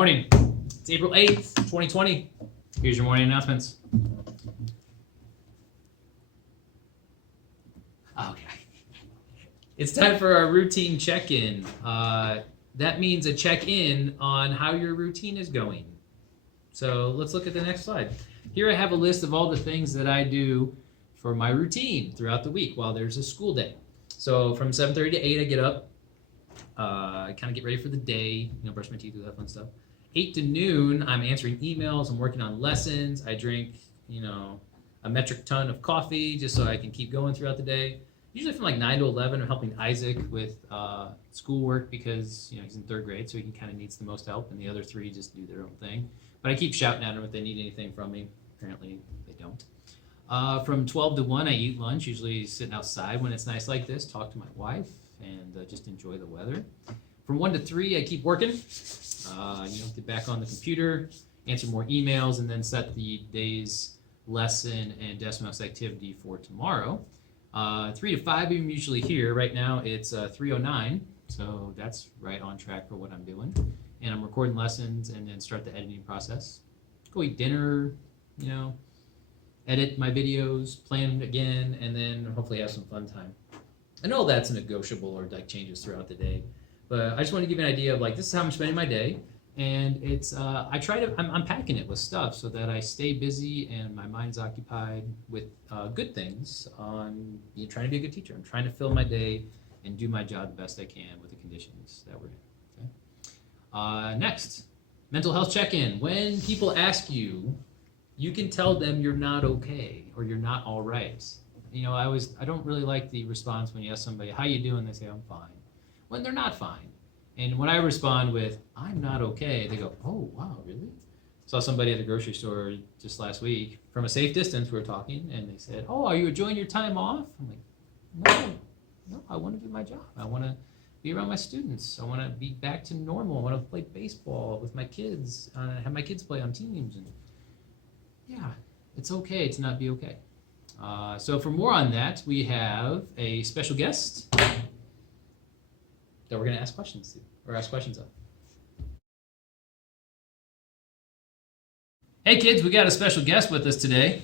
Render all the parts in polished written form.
morning. It's April 8th, 2020. Here's your morning announcements. Okay. It's time for our routine check-in. That means a check-in on how your routine is going. So let's look at the next slide. Here I have a list of all the things that I do for my routine throughout the week while there's a school day. So from 7:30 to 8 I get up. I kind of get ready for the day, brush my teeth, do that fun stuff. 8 to noon, I'm answering emails, I'm working on lessons. I drink, a metric ton of coffee just so I can keep going throughout the day. Usually from like 9 to 11, I'm helping Isaac with schoolwork because, he's in 3rd grade, so he kind of needs the most help, and the other 3 just do their own thing. But I keep shouting at them if they need anything from me. Apparently, they don't. From 12 to 1, I eat lunch, usually sitting outside when it's nice like this, talk to my wife, and just enjoy the weather. From 1 to 3, I keep working. Get back on the computer, answer more emails, and then set the day's lesson and Desmos activity for tomorrow. 3 to 5, I'm usually here. Right now, it's 3:09, so that's right on track for what I'm doing. And I'm recording lessons and then start the editing process. Go eat dinner, edit my videos, plan again, and then hopefully have some fun time. I know that's negotiable or changes throughout the day, but I just want to give you an idea of this is how I'm spending my day, and it's I'm packing it with stuff so that I stay busy and my mind's occupied with good things on trying to be a good teacher. I'm trying to fill my day and do my job the best I can with the conditions that we're in. Okay. Next, mental health check-in. When people ask you, you can tell them you're not okay or you're not all right. I don't really like the response when you ask somebody, how you doing? They say, I'm fine. When they're not fine. And when I respond with, I'm not okay, they go, oh, wow, really? Saw somebody at the grocery store just last week. From a safe distance, we were talking, and they said, oh, are you enjoying your time off? I'm like, no, I want to do my job. I want to be around my students. I want to be back to normal. I want to play baseball with my kids, have my kids play on teams. And yeah, it's okay to not be okay. So for more on that, we have a special guest that we're going to ask questions of. Hey kids, we got a special guest with us today.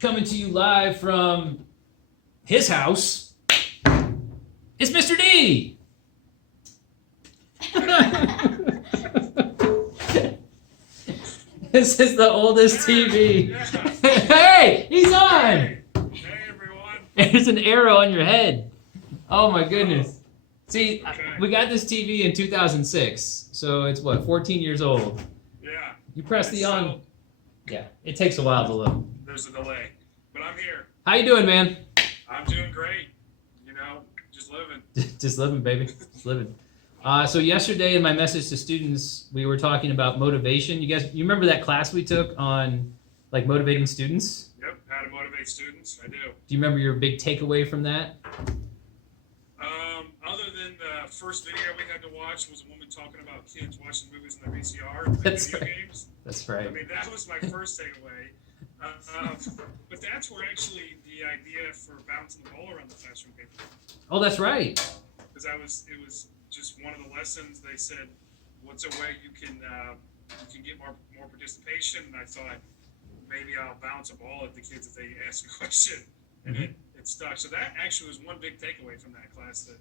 Coming to you live from his house, it's Mr. D! This is the oldest TV. Hey, he's on! Hey everyone! There's an arrow on your head. Oh my goodness. See, we got this TV in 2006, so it's 14 years old. Yeah. You press the on. Yeah, it takes a while to load. There's a delay, but I'm here. How you doing, man? I'm doing great. Just living. Just living, baby. Just living. So yesterday in my message to students, we were talking about motivation. You remember that class we took on motivating students? Yep, how to motivate students. I do. Do you remember your big takeaway from that? Other than the first video we had to watch was a woman talking about kids watching movies in their VCR and That's video right. games. That's right. I mean, that was my first takeaway. But that's where actually the idea for bouncing the ball around the classroom came from. Oh, that's right. Because it was just one of the lessons. They said, "What's a way you can get more participation?" And I thought maybe I'll bounce a ball at the kids if they ask a question, and it stuck. So that actually was one big takeaway from that class that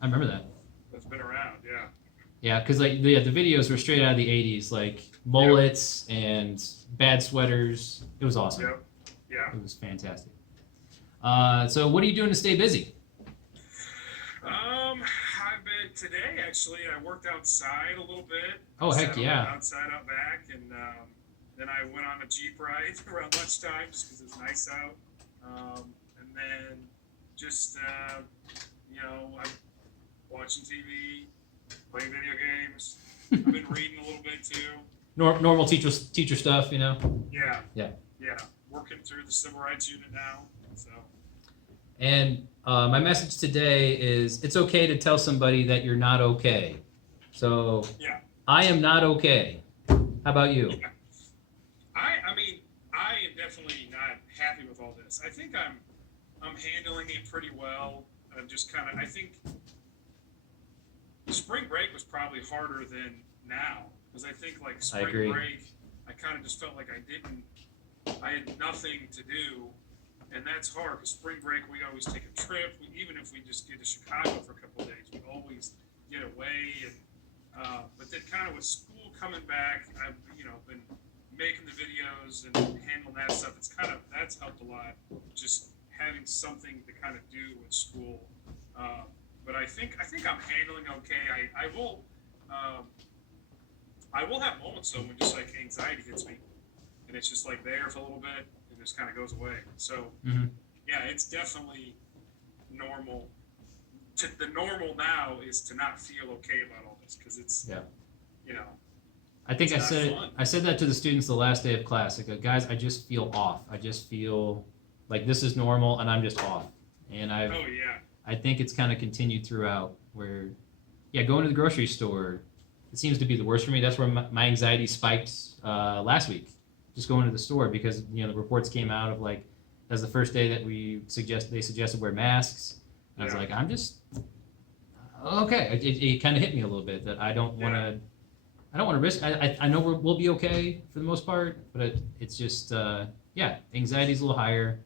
I remember that. that's been around. Yeah. Yeah, because the videos were straight out of the 80s, mullets and bad sweaters. It was awesome. Yep. Yeah. It was fantastic. So what are you doing to stay busy? I've been today actually. I worked outside a little bit. Oh, heck yeah. Outside out back, and then I went on a Jeep ride around lunchtime just because it's nice out. And then just I'm watching TV, playing video games. I've been reading a little bit too. Normal teacher stuff, Yeah. Yeah. Yeah. Working through the civil rights unit now. So. And my message today is it's okay to tell somebody that you're not okay. So Yeah. I am not okay. How about you? Yeah. I am definitely not happy with all this. I think I'm handling it pretty well. I think spring break was probably harder than now. because I think like I spring agree. break, I kind of just felt like I had nothing to do, and that's hard because spring break we always take a trip. Even if we just get to Chicago for a couple of days, we always get away. And but then kind of with school coming back, I've been making the videos and handling that stuff. That's helped a lot. Just having something to kind of do with school. But I think I'm handling okay. Um, I will have moments though when just like anxiety hits me, and it's just like there for a little bit and just kind of goes away. So Hmm. yeah, it's definitely normal. The normal now is to not feel okay about all this because it's Yeah. you know I think it's not fun. I said that to the students the last day of class. I go, guys, I just feel off. I just feel like this is normal and I'm just off. And Oh yeah, I think it's kind of continued throughout where, yeah, going to the grocery store, it seems to be the worst for me. That's where my anxiety spiked last week, just going to the store because the reports came out of like that's the first day that they suggested wear masks. And I was yeah, like, I'm just okay. It kind of hit me a little bit that yeah. I don't want to risk. I know we'll be okay for the most part, but it's just yeah, anxiety's a little higher.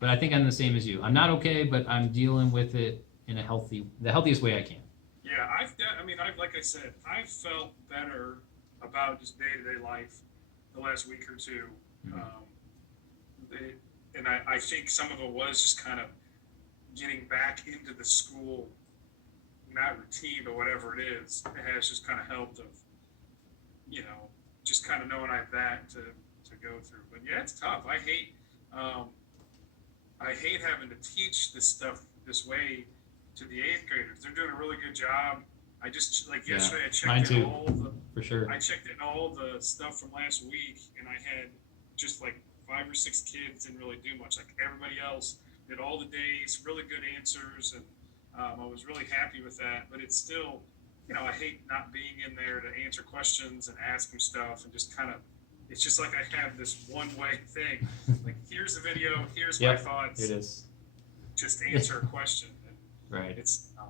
But I think I'm the same as you. I'm not okay, but I'm dealing with it in the healthiest way I can. Yeah, I mean, like I said, I've felt better about just day to day life the last week or two. Mhm. Um, and I think some of it was just kind of getting back into the school, not routine, but whatever it is. It has just kind of helped of, you know, just kind of knowing I have that to go through. But yeah, it's tough. Um, I hate having to teach this stuff this way to the eighth graders. They're doing a really good job. I just like Yeah, yesterday, mine too, for sure. I checked in all the stuff from last week, and I had just like 5 or 6 kids didn't really do much. Like everybody else did all the days, really good answers, and I was really happy with that. But it's still, I hate not being in there to answer questions and ask them stuff, and just kind of, it's just like I have this one way thing. Like here's the video, here's my Yep, thoughts, it is. just answer a question. And Right.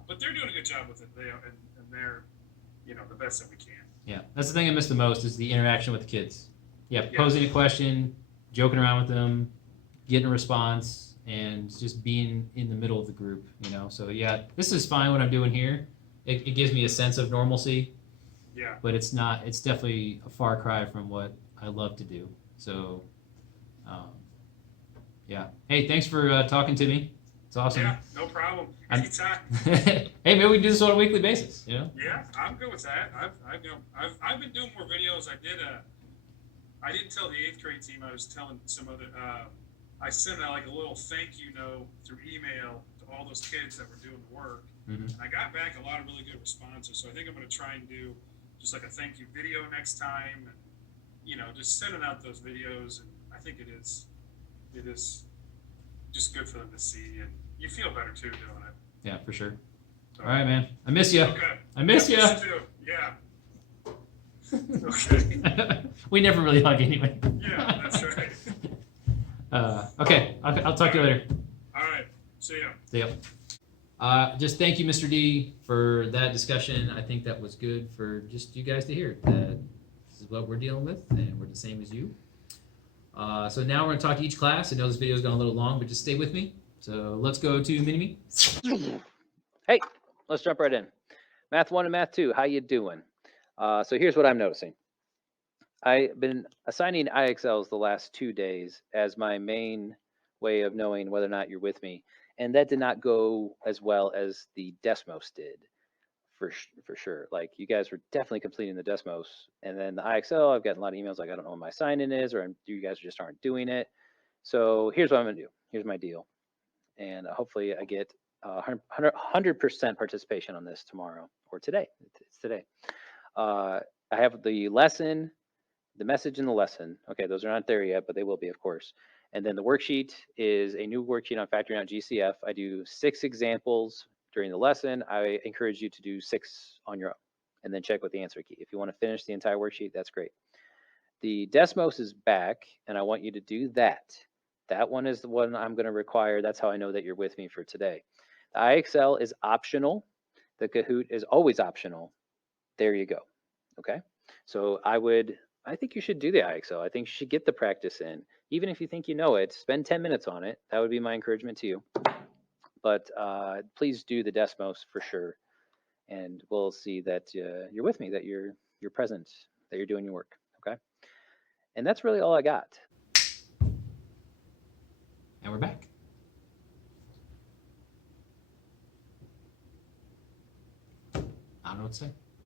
but they're doing a good job with it. And they're, the best that we can. Yeah, that's the thing I miss the most is the interaction with the kids. Yeah, Yeah. posing a question, joking around with them, getting a response, and just being in the middle of the group. So yeah, this is fine what I'm doing here. It gives me a sense of normalcy, Yeah. but it's not. It's definitely a far cry from what I love to do. So, um, yeah. Hey, thanks for talking to me. It's awesome. Yeah, no problem. I'm- Anytime. Hey, maybe we can do this on a weekly basis. Yeah, I'm good with that. I've been doing more videos. I didn't tell the eighth grade team. I was telling some other. I sent out like a little thank you note through email to all those kids that were doing the work. Mhm. And I got back a lot of really good responses. So I think I'm going to try and do just like a thank you video next time, and just sending out those videos. And I think it is just good for them to see, and you feel better too doing it. Yeah, for sure. So, All right, man. I miss you. Okay. I miss you. Miss you too. Yeah. Okay. We never really hug anyway. Yeah, that's right. Okay, I'll talk to you later. All right. See ya. See ya. Just thank you, Mr. D, for that discussion. I think that was good for just you guys to hear that this is what we're dealing with, and we're the same as you. So now we're going to talk to each class. I know this video has gone a little long, but just stay with me. So let's go to Mini-Me. Hey, let's jump right in. Math 1 and Math 2, how you doing? So here's what I'm noticing. I've been assigning IXLs the last 2 days as my main way of knowing whether or not you're with me. And that did not go as well as the Desmos did, for sure. Like, you guys were definitely completing the Desmos. And then the IXL, I've gotten a lot of emails like, I don't know what my sign-in is, or you guys just aren't doing it. So here's what I'm going to do. Here's my deal. And hopefully I get 100% participation on this tomorrow or today. It's today. I have the lesson, the message in the lesson. Okay, those are not there yet, but they will be, of course. And then the worksheet is a new worksheet on factoring out GCF. I do 6 examples during the lesson. I encourage you to do 6 on your own and then check with the answer key. If you want to finish the entire worksheet, that's great. The Desmos is back, and I want you to do that. That one is the one I'm going to require. That's how I know that you're with me for today. The IXL is optional. The Kahoot is always optional. There you go. Okay. So I think you should do the IXL. I think you should get the practice in. Even if you think you know it, spend 10 minutes on it. That would be my encouragement to you. But please do the Desmos for sure. And we'll see that you're with me, that you're present, that you're doing your work. Okay. And that's really all I got. And we're back. I don't know what to say.